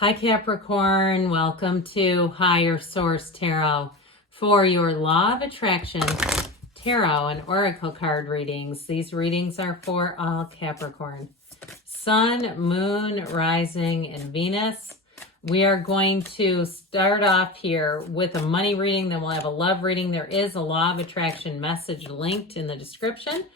Hi Capricorn, welcome to Higher Source Tarot for your Law of Attraction Tarot and Oracle card readings. These readings are for all Capricorn. Sun, Moon, Rising, and Venus. We are going to start off here with a money reading, then we'll have a love reading. There is a Law of Attraction message linked in the description.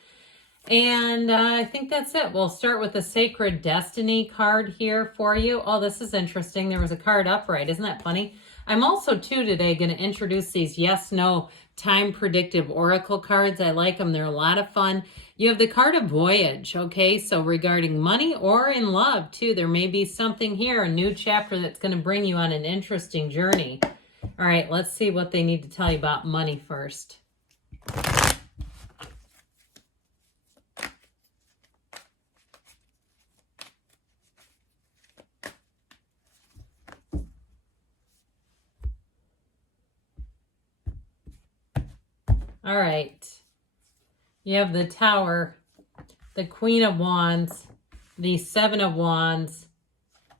And I think that's it. We'll start with the Sacred Destiny card here for you. Oh, this is interesting. There was a card upright. Isn't that funny? I'm also, too, today going to introduce these yes-no time predictive oracle cards. I like them. They're a lot of fun. You have the card of Voyage, okay? So regarding money or in love, too, there may be something here, a new chapter that's going to bring you on an interesting journey. All right, let's see what they need to tell you about money first. All right, you have the Tower, the Queen of Wands, the Seven of Wands,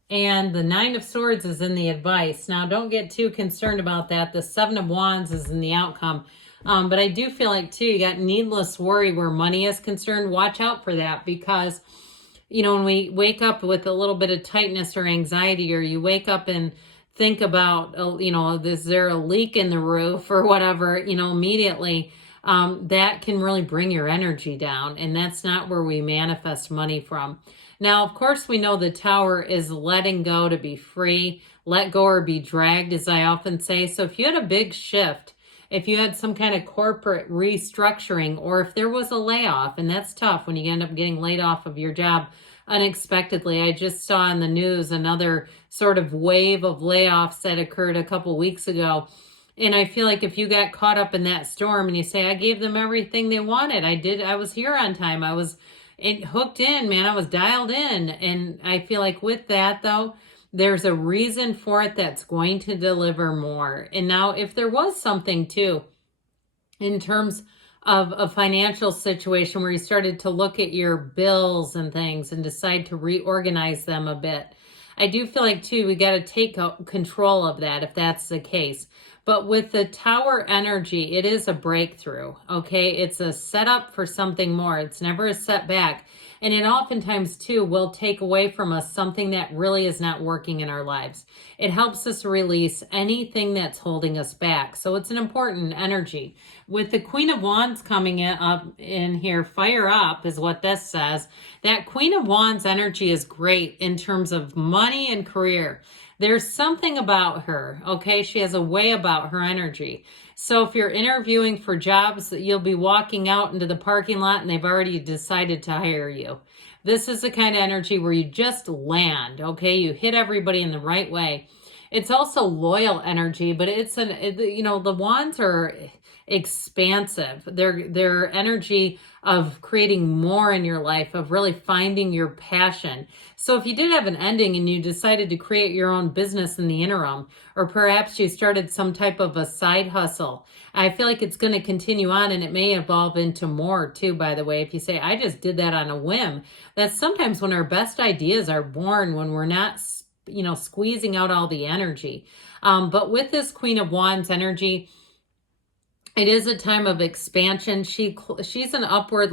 and the Nine of Swords is in the advice. Now, don't get too concerned about that. The Seven of Wands is in the outcome. But I do feel like, too, you got needless worry where money is concerned. Watch out for that because, you know, when we wake up with a little bit of tightness or anxiety, or you wake up and think about, you know, is there a leak in the roof or whatever, you know, immediately, that can really bring your energy down. And that's not where we manifest money from. Now, of course, we know the Tower is letting go to be free, let go or be dragged, as I often say. So if you had a big shift, if you had some kind of corporate restructuring, or if there was a layoff, and that's tough when you end up getting laid off of your job unexpectedly. I just saw in the news another sort of wave of layoffs that occurred a couple weeks ago. And I feel like if you got caught up in that storm and you say, I gave them everything they wanted. I was here on time. I was hooked in, man. I was dialed in. And I feel like with that, though, there's a reason for it that's going to deliver more. And now if there was something, too, in terms of a financial situation where you started to look at your bills and things and decide to reorganize them a bit, I do feel like, too, we got to take control of that if that's the case. But with the Tower energy, it is a breakthrough, okay? It's a setup for something more. It's never a setback. And it oftentimes, too, will take away from us something that really is not working in our lives. It helps us release anything that's holding us back. So it's an important energy. With the Queen of Wands coming up in here, fire up is what this says. That Queen of Wands energy is great in terms of money and career. There's something about her, okay? She has a way about her energy. So if you're interviewing for jobs, you'll be walking out into the parking lot and they've already decided to hire you. This is the kind of energy where you just land, okay? You hit everybody in the right way. It's also loyal energy, but you know, the wands are expansive. They're energy of creating more in your life, of really finding your passion. So if you did have an ending and you decided to create your own business in the interim, or perhaps you started some type of a side hustle, I feel like it's going to continue on, and it may evolve into more too, by the way. If you say, I just did that on a whim, that's sometimes when our best ideas are born, when we're not, you know, squeezing out all the energy. But with this Queen of Wands energy, it is a time of expansion. She's an upward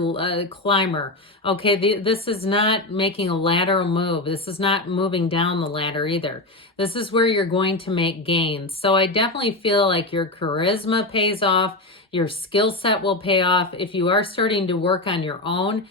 climber. Okay, this is not making a lateral move. This is not moving down the ladder either. This is where you're going to make gains. So I definitely feel like your charisma pays off. Your skill set will pay off. If you are starting to work on your own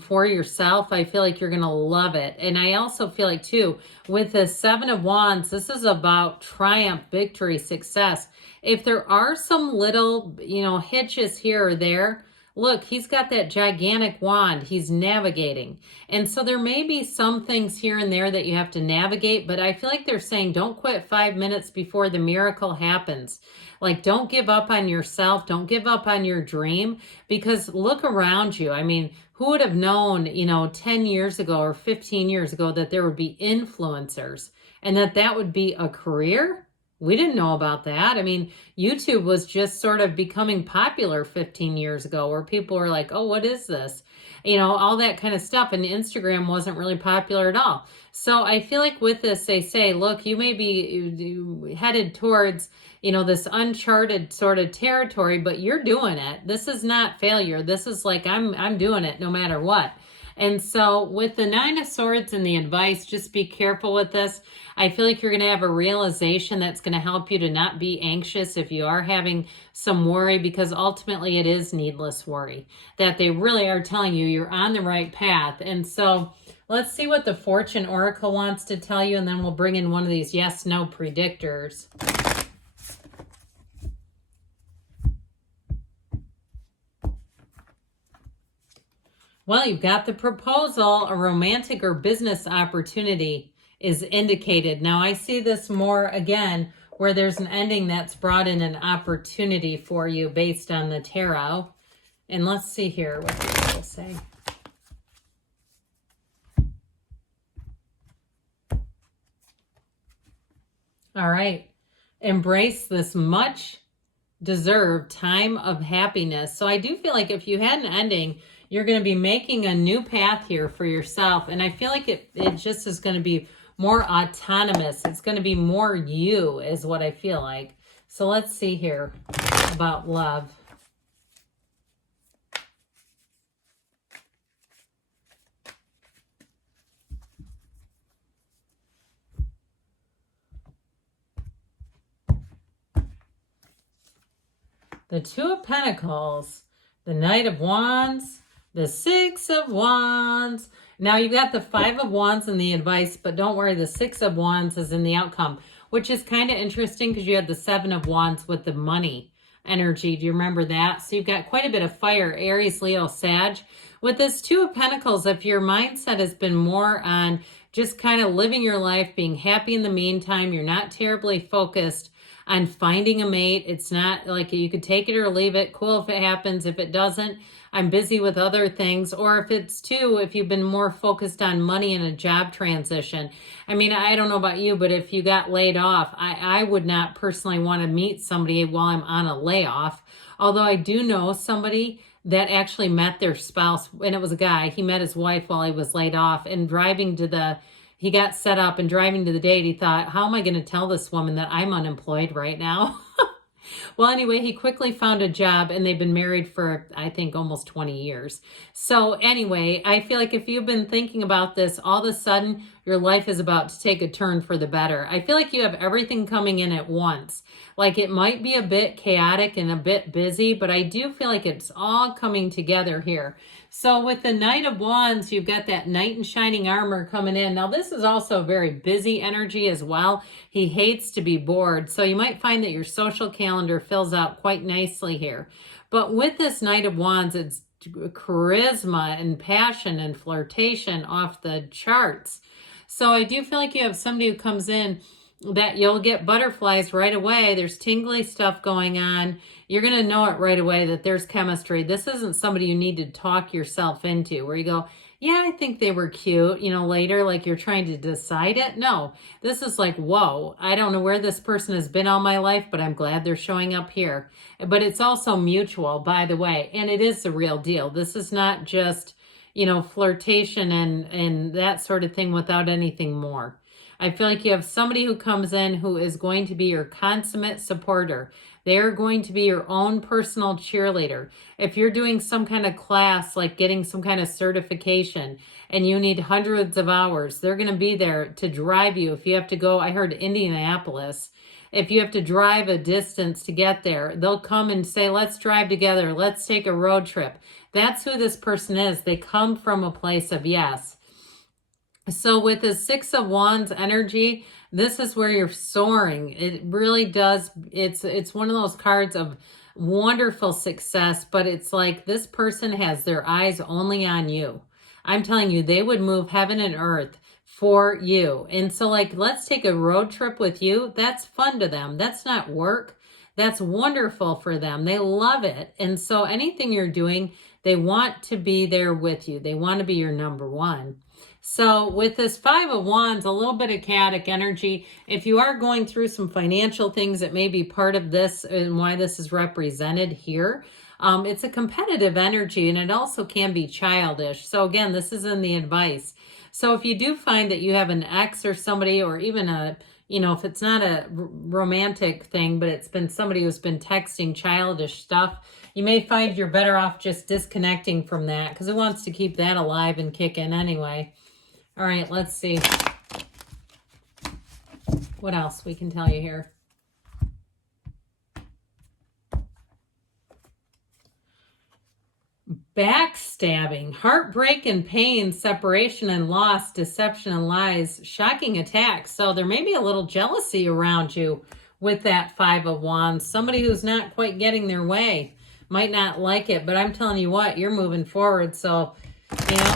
for yourself, I feel like you're going to love it. And I also feel like, too, with the Seven of Wands, this is about triumph, victory, success. If there are some little, you know, hitches here or there, look, he's got that gigantic wand. He's navigating. And so there may be some things here and there that you have to navigate, but I feel like they're saying don't quit 5 minutes before the miracle happens. Like, don't give up on yourself. Don't give up on your dream, because look around you. I mean, who would have known, you know, 10 years ago or 15 years ago that there would be influencers and that would be a career? We didn't know about that. I mean, YouTube was just sort of becoming popular 15 years ago, where people were like, oh, what is this? You know, all that kind of stuff. And Instagram wasn't really popular at all. So I feel like with this, they say, look, you may be headed towards, you know, this uncharted sort of territory, but you're doing it. This is not failure. This is like, I'm doing it no matter what. And so with the Nine of Swords and the advice, just be careful with this. I feel like you're going to have a realization that's going to help you to not be anxious if you are having some worry, because ultimately it is needless worry, that they really are telling you you're on the right path. And so let's see what the Fortune Oracle wants to tell you, and then we'll bring in one of these yes/no predictors. Well, you've got the proposal. A romantic or business opportunity is indicated. Now, I see this more, again, where there's an ending that's brought in an opportunity for you based on the tarot. And let's see here what these will say. All right. Embrace this much deserved time of happiness. So I do feel like if you had an ending, you're going to be making a new path here for yourself. And I feel like it just is going to be more autonomous. It's going to be more you is what I feel like. So let's see here about love. The Two of Pentacles, the Knight of Wands, the Six of Wands. Now you've got the Five of Wands in the advice, but don't worry, the Six of Wands is in the outcome, which is kind of interesting because you had the Seven of Wands with the money energy. Do you remember that? So you've got quite a bit of fire, Aries, Leo, Sag. With this Two of Pentacles, if your mindset has been more on just kind of living your life, being happy in the meantime, you're not terribly focused on finding a mate. It's not like you could take it or leave it. Cool if it happens. If it doesn't, I'm busy with other things. Or if it's two, if you've been more focused on money and a job transition. I mean, I don't know about you, but if you got laid off, I would not personally want to meet somebody while I'm on a layoff. Although I do know somebody that actually met their spouse, and it was a guy. He met his wife while he was laid off, and he got set up and driving to the date, he thought, how am I going to tell this woman that I'm unemployed right now? Well, anyway, he quickly found a job, and they've been married for, I think, almost 20 years. So anyway, I feel like if you've been thinking about this, all of a sudden, your life is about to take a turn for the better. I feel like you have everything coming in at once. Like it might be a bit chaotic and a bit busy, but I do feel like it's all coming together here. So with the Knight of Wands, you've got that Knight in Shining Armor coming in. Now, this is also very busy energy as well. He hates to be bored. So you might find that your social calendar fills out quite nicely here. But with this Knight of Wands, it's charisma and passion and flirtation off the charts. So I do feel like you have somebody who comes in that you'll get butterflies right away. There's tingly stuff going on. You're going to know it right away that there's chemistry. This isn't somebody you need to talk yourself into where you go, yeah, I think they were cute, you know, later, like you're trying to decide it. No, this is like, whoa, I don't know where this person has been all my life, but I'm glad they're showing up here. But it's also mutual, by the way, and it is the real deal. This is not just, you know, flirtation and that sort of thing without anything more. I feel like you have somebody who comes in who is going to be your consummate supporter. They're going to be your own personal cheerleader. If you're doing some kind of class, like getting some kind of certification, and you need hundreds of hours, they're going to be there to drive you. If you have to go, I heard Indianapolis, if you have to drive a distance to get there, they'll come and say, let's drive together. Let's take a road trip. That's who this person is. They come from a place of yes. So with the Six of Wands energy, this is where you're soaring. It really does. It's one of those cards of wonderful success, but it's like this person has their eyes only on you. I'm telling you, they would move heaven and earth for you. And so like, let's take a road trip with you. That's fun to them. That's not work. That's wonderful for them. They love it. And so anything you're doing, they want to be there with you. They want to be your number one. So with this Five of Wands, a little bit of chaotic energy. If you are going through some financial things, it may be part of this and why this is represented here. It's a competitive energy, and it also can be childish. So again, this is in the advice. So if you do find that you have an ex or somebody, or even a, if it's not a romantic thing, but it's been somebody who's been texting childish stuff, you may find you're better off just disconnecting from that, because it wants to keep that alive and kicking anyway. All right, let's see what else we can tell you here. Backstabbing, heartbreak and pain, separation and loss, deception and lies, shocking attacks. So there may be a little jealousy around you with that Five of Wands. Somebody who's not quite getting their way might not like it, but I'm telling you what, you're moving forward. So,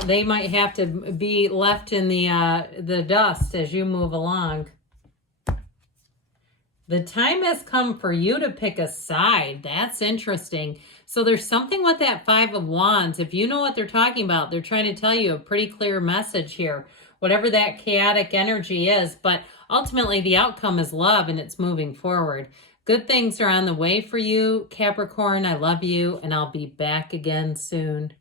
they might have to be left in the dust as you move along. The time has come for you to pick a side. That's interesting. So there's something with that Five of Wands. If you know what they're talking about, they're trying to tell you a pretty clear message here, whatever that chaotic energy is. But ultimately, the outcome is love, and it's moving forward. Good things are on the way for you, Capricorn. I love you, and I'll be back again soon.